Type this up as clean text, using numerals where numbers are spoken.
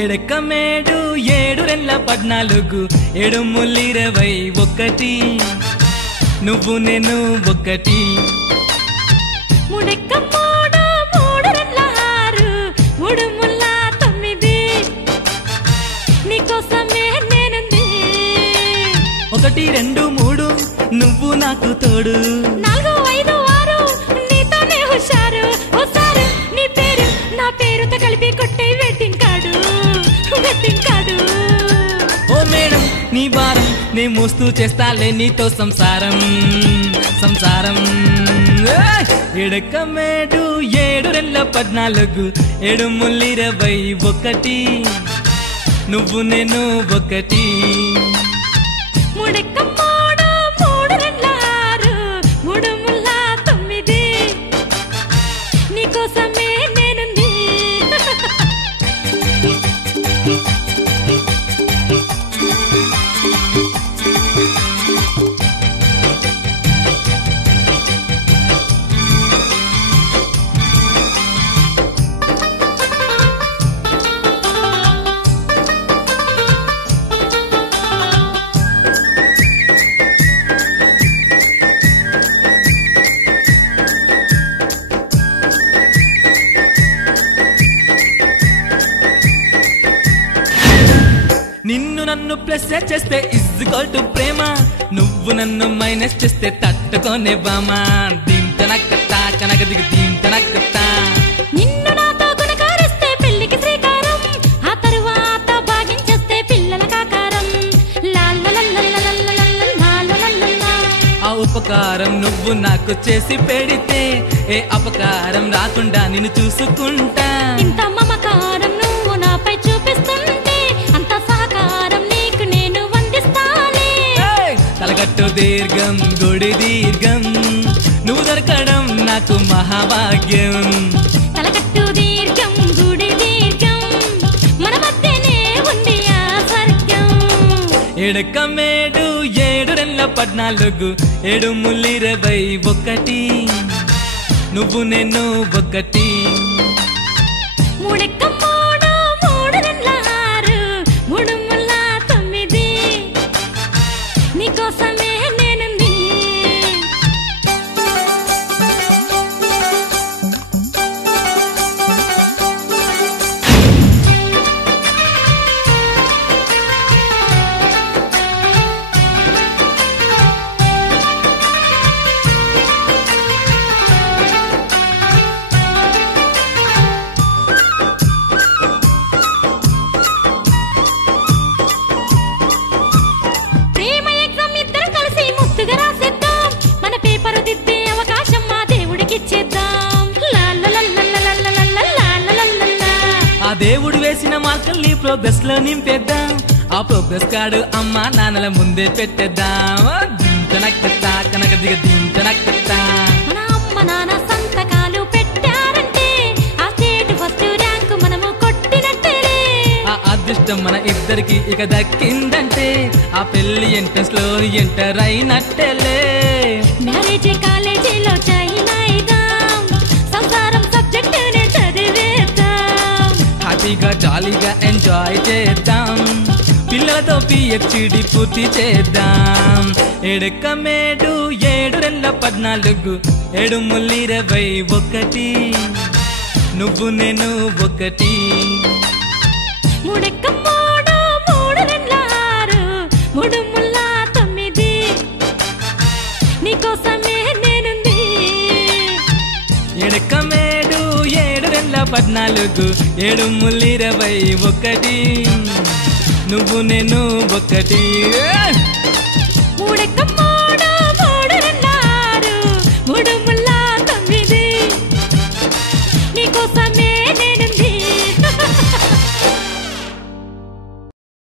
ఎడకమేడు 7 14 7 నువ్వు నేను ఒకటి ముడెక్క 3 6 3 9 నేనుంది 1 2 3 నువ్వు నాకు తోడు 4 5 6 నీతోనే హుషారు ఓసారి నీ పేరు నా పేరుతో కలిపి కొట్టే వెడ్డింగ్ కార్డు ఓ మేడం నీ భారం నే మోస్తూ చేస్తాలే నీతో సంసారం ఎడకమేడు 7 14 7 21 నువ్వు నేను ఒకటి ముడెక్క 3 6 3 9 నీకోసమే నేనుంది నిన్ను నన్ను ప్లస్ చేస్తే ఈక్వల్ టు ప్రేమ నువ్వు నన్ను మైనస్ చేస్తే తట్టుకోనే బామా దీంతనక్కతా కనక దిగు దీంతనక్కతా నిన్ను నాతో గుణకారిస్తే పెళ్లికి శ్రీకారం ఆ తరువాత భాగించేస్తే పిల్లల కాకారం ఆ ఉపకారం నువ్వు నాకు చేసి పెడితే ఏ అపకారం రాకుండా నిన్ను చూసుకుంటా ఇంత మమకారం నువ్వు నాపై చూపిస్తుంటే అంత సహకారం నీకు నేను వందిస్తాలే తలగట్టు దీర్ఘం గుడి దీర్ఘం నువ్వు దొరకడం నాకు మహాభాగ్యం తలకట్టు దీర్ఘం గుడి దీర్ఘం మన మధ్యనే ఉంది ఆ స్వర్గం ఎడకమేడు 7 14 7 21 నువ్వు నేను ఒకటి ముడెక్క 3 6 3 9 నీకోసమే నేనుంది ప్రేమ ఎగ్జామ్ ఇద్దరం కలిసి ముద్దుగా రాసేద్దాం మన పేపర్ దిద్దే అవకాశం మా దేవుడికిచ్చేద్దాం ఆ దేవుడు వేసిన మార్కుల్ని ప్రోగ్రెస్ లో నింపేద్దాం ఆ ప్రోగ్రెస్ కార్డు అమ్మా నాన్నల ముందే పెట్టేద్దాం దీంతనక్కతా కనక దిగ దీంతనక్కతా మన అమ్మ నాన్న సంతకాలు పెట్టారంటే ఆ స్టేట్ ఫస్ట్ ర్యాంక్ మనము కొట్టినట్టేలే ఆ అదృష్టం మన ఇద్దరికి ఇక దక్కిందంటే ఆ పెళ్లి ఎంట్రన్స్ లో ఎంటర్ అయినట్టేలే మ్యారేజ్ కాలేజీలో జాయిన్ అయిదాం సంసారం సబ్జెక్ట్ నే చదివేద్దాం హ్యాపీగా జాలీగా ఎంజాయ్ చేద్దాం పిల్లలతో PhD పూర్తి చేద్దాం ఎడకమేడు 7 14 7 21 నువ్వు నేను ఒకటి ముడెక్క 3 6 3 9 నీకోసమే నేనుంది ఎడకమేడు 7 14 7 21 నువ్వు నేను ఒకటి ముడెక్క